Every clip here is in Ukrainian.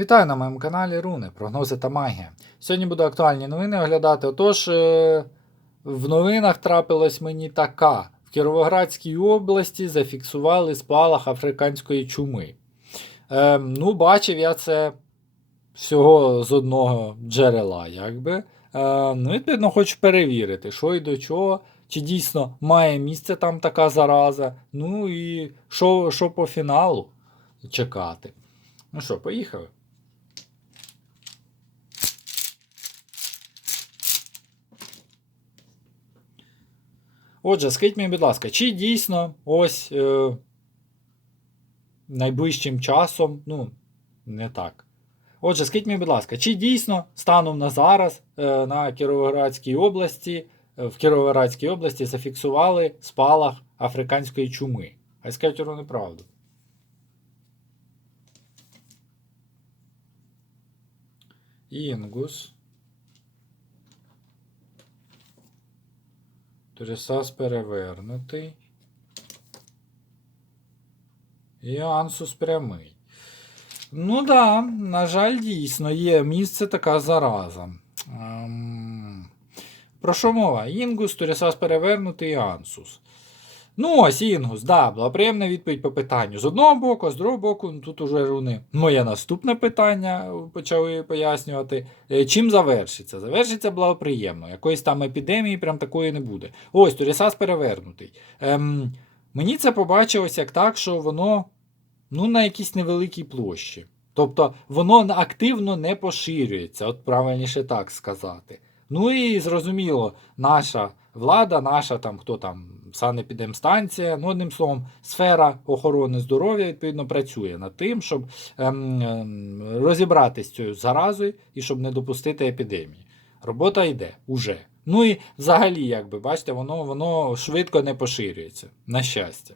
Вітаю на моєму каналі Руни, прогнози та магія. Сьогодні буду актуальні новини оглядати. Отож, е, в новинах трапилась мені така: в Кіровоградській області зафіксували спалах африканської чуми. Е, ну, бачив я це всього з одного джерела, якби. Е, ну, відповідно, хочу перевірити, що і до чого, чи дійсно має місце там така зараза. Ну і що, що по фіналу чекати. Ну що, поїхали. Отже, скажіть мені, будь ласка, чи дійсно ось е, найближчим часом, ну, не так. Отже, скажіть мені, будь ласка, чи дійсно станом на зараз е, на Кіровоградській області, е, в Кіровоградській області зафіксували спалах африканської чуми? Хай скажуть вони правду. Інгус. Трисас перевернутий. І ансус прямий. Ну да, на жаль, дійсно, є місце така зараза. Ем... Про що мова? Інгус, Турісас перевернутий і ансус. Ну, ось Інгус, да, була приємна відповідь по питанню. З одного боку, а з другого боку, ну, тут уже руни. Моє наступне питання почали пояснювати. Е, Чим завершиться? Завершиться благоприємно. Якоїсь там епідемії прям такої не буде. Ось, Турісас перевернутий. Ем, мені це побачилось як так, що воно ну, на якійсь невеликій площі. Тобто воно активно не поширюється, от правильніше так сказати. Ну і зрозуміло, наша влада, наша там, хто там, санепідемстанція, ну, одним словом, сфера охорони здоров'я відповідно працює над тим, щоб ем, ем, розібратися з цією заразою і щоб не допустити епідемії. Робота йде уже. Ну і взагалі, якби бачите, воно, воно швидко не поширюється, на щастя.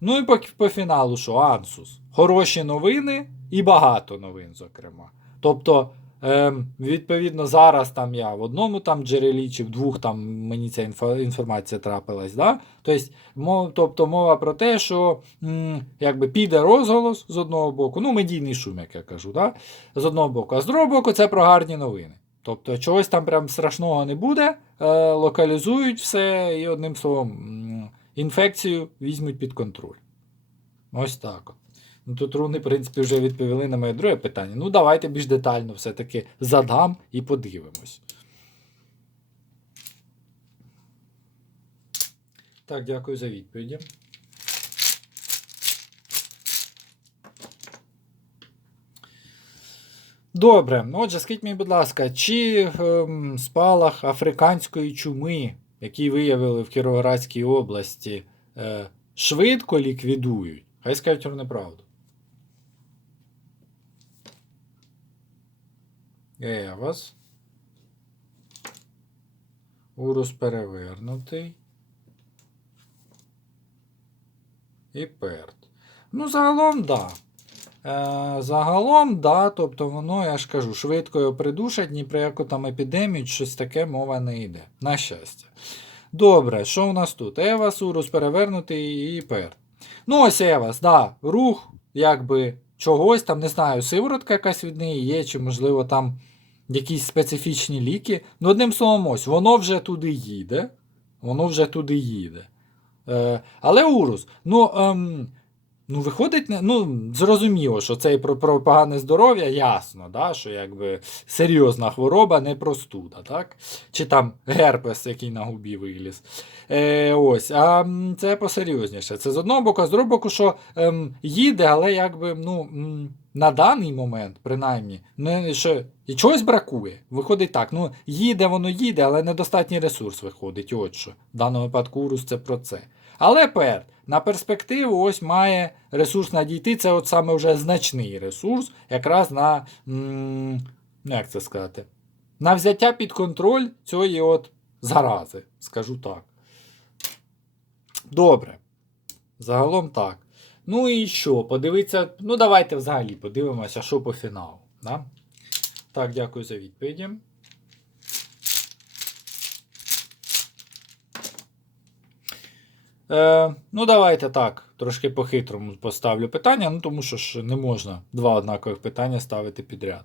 Ну і по, по фіналу, що Ансус. Хороші новини і багато новин, зокрема. Тобто, ем, відповідно, зараз там я в одному там джерелі чи в двох там мені ця інфо, інформація трапилась. Да? Тобто, мов, тобто мова про те, що м, якби піде розголос з одного боку, ну, медійний шум, як я кажу, да? з одного боку, а з другого боку, це про гарні новини. Тобто, чогось там прям страшного не буде, е, локалізують все і одним словом. інфекцію візьмуть під контроль. Ось так. от. Ну, Тут руни, в принципі, вже відповіли на моє друге питання. Ну, давайте більш детально все-таки задам і подивимось. Так, дякую за відповіді. Добре, отже, скажіть мені, будь ласка, чи ем, спалах африканської чуми, який виявили в Кіровоградській області, е, швидко ліквідують? Хай скажуть вам неправду. Евас. Урус перевернутий. І перт. Ну, загалом, да. Е, загалом, да, тобто воно, я ж кажу, швидко його придушать, ні про яку там епідемію, щось таке мова не йде. На щастя. Добре, що у нас тут? Евас, Урус перевернутий і перт. Ну, ось Евас, да, рух, якби чогось там, не знаю, сиворотка якась від неї є, чи, можливо, там якісь специфічні ліки. Ну, одним словом, ось, воно вже туди їде. Воно вже туди їде. Е, але Урус, ну. Ем, Ну, виходить, ну, зрозуміло, що це і про, про погане здоров'я, ясно, да, що якби серйозна хвороба, не простуда, так? Чи там герпес, який на губі виліз. Е, ось, А це посерйозніше. Це з одного боку, а з другого боку, що ем, їде, але якби ну, на даний момент, принаймні, не, що, і чогось бракує. Виходить так, ну, їде, воно їде, але недостатній ресурс виходить. От що. В даному випадку Урус це про це. Але пер, на перспективу ось має ресурс надійти. Це от саме вже значний ресурс, якраз на м, ну, як це сказати, на взяття під контроль цієї от зарази, скажу так. Добре. Загалом так. Ну і що? Подивитися. Ну, давайте взагалі подивимося, що по фіналу. Да? Так, дякую за відповіді. Е, ну, давайте так, трошки по-хитрому поставлю питання, ну тому що ж не можна два однакових питання ставити підряд.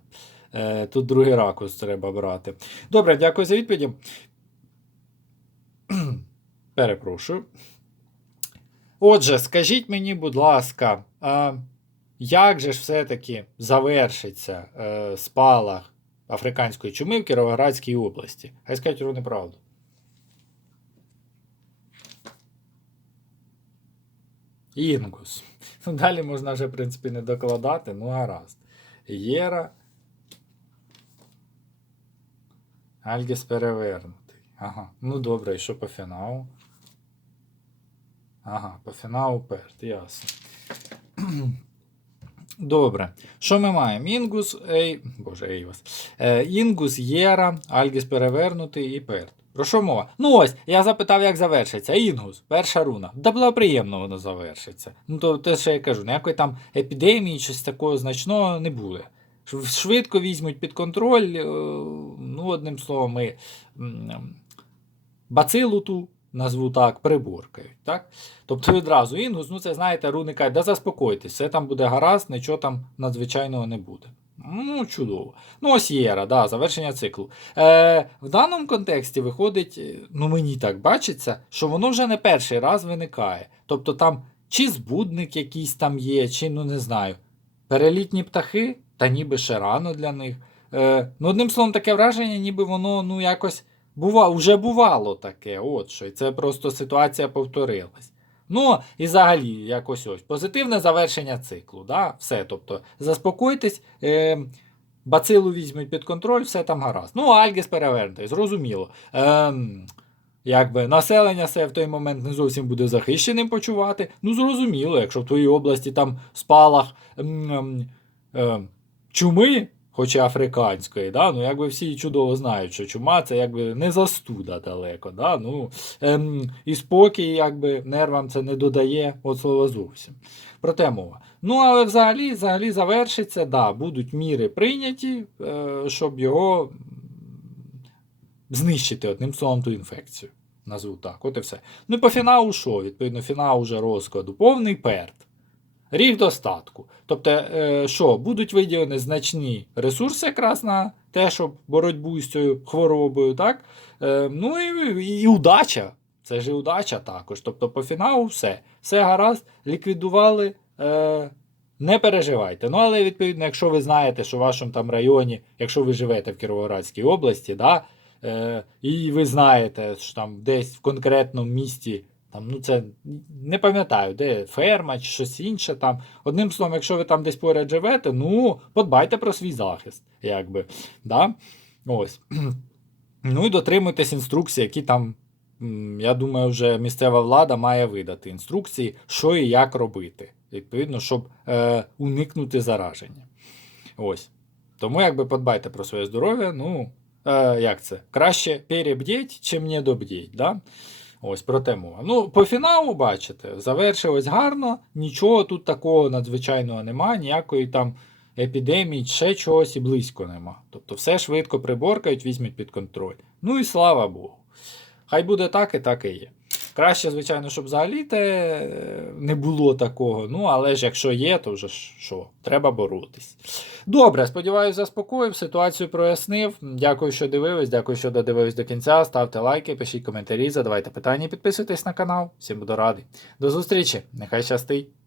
Е, тут другий ракурс треба брати. Добре, дякую за відповіді. Перепрошую. Отже, скажіть мені, будь ласка, а як же ж все-таки завершиться е, спалах африканської чуми в Кіровоградській області? Хай скажуть вони правду. Інгус. Ну, далі можна вже, в принципі, не докладати, ну гаразд. Єра. Альгіс перевернутий. Ага. Ну добре, і що по фіналу? Ага, по фіналу перт, ясно. Добре. Що ми маємо? Інгус, Ей... Боже, Ейвас. Е, Інгус, Єра, Альгіс перевернутий і перт. Про що мова? Ну ось, я запитав, як завершиться. Інгус, перша руна. Да було приємно воно завершиться. Ну, то те, що я кажу, ніякої там епідемії, щось такого значного не буде. Швидко візьмуть під контроль. е, Ну, одним словом, ми бацилу ту, назву так, приборкають. Так? Тобто відразу інгус, ну це знаєте, руни кажуть, да заспокойтесь, все там буде гаразд, нічого там надзвичайного не буде. Ну, чудово. Ну, ось Єра, да, завершення циклу. Е, в даному контексті виходить, е, ну мені так бачиться, що воно вже не перший раз виникає. Тобто там чи збудник якийсь там є, чи ну не знаю. Перелітні птахи, та ніби ще рано для них. Е, ну, одним словом, таке враження, ніби воно ну якось бува, вже бувало таке. От що. І це просто ситуація повторилась. Ну, і взагалі, якось ось позитивне завершення циклу. Да? Все. Тобто, заспокойтесь, е, бацилу візьмуть під контроль, все там гаразд. Ну, Альгіс перевернутий, зрозуміло. Ем, якби населення все в той момент не зовсім буде захищеним почувати. Ну, зрозуміло, якщо в твоїй області там спалах ем, ем, ем, чуми, хоч і африканської, да? ну, якби всі чудово знають, що чума це якби не застуда далеко. Да? Ну, ем, і спокій, якби нервам це не додає от слова зовсім. Проте мова. Ну, але взагалі, взагалі завершиться, да, будуть міри прийняті, е, щоб його знищити одним словом ту інфекцію. Назву так, от і все. Ну і по фіналу що? Відповідно, фінал уже розкладу. Повний перт. Рік достатку. Тобто, е, що, будуть виділені значні ресурси якраз на те, щоб боротьбу з цією хворобою, так? Е, ну і, і удача. Це ж і удача також. Тобто, по фіналу все. Все гаразд, ліквідували. Е, не переживайте. Ну, але відповідно, якщо ви знаєте, що в вашому там районі, якщо ви живете в Кіровоградській області, да, і ви знаєте, що там десь в конкретному місті, там, ну це не пам'ятаю, де ферма чи щось інше. Там. Одним словом, якщо ви там десь поряд живете, ну подбайте про свій захист. якби, да? Ось. Ну і дотримуйтесь інструкцій, які там, я думаю, вже місцева влада має видати інструкції, що і як робити. Відповідно, щоб е, уникнути зараження. Ось. Тому якби подбайте про своє здоров'я, ну, е, як це? Краще перебдіть, чим не добдіть. Да? Ось про те мова. Ну, по фіналу, бачите, завершилось гарно, нічого тут такого надзвичайного нема, ніякої там епідемії, ще чогось і близько нема. Тобто все швидко приборкають, візьмуть під контроль. Ну і слава Богу. Хай буде так і так і є. Краще, звичайно, щоб взагалі те е, не було такого. Ну, але ж якщо є, то вже що, треба боротись. Добре, сподіваюся, заспокоїв, ситуацію прояснив. Дякую, що дивились, дякую, що додивились до кінця. Ставте лайки, пишіть коментарі, задавайте питання, підписуйтесь на канал. Всім буду радий. До зустрічі, нехай щастить!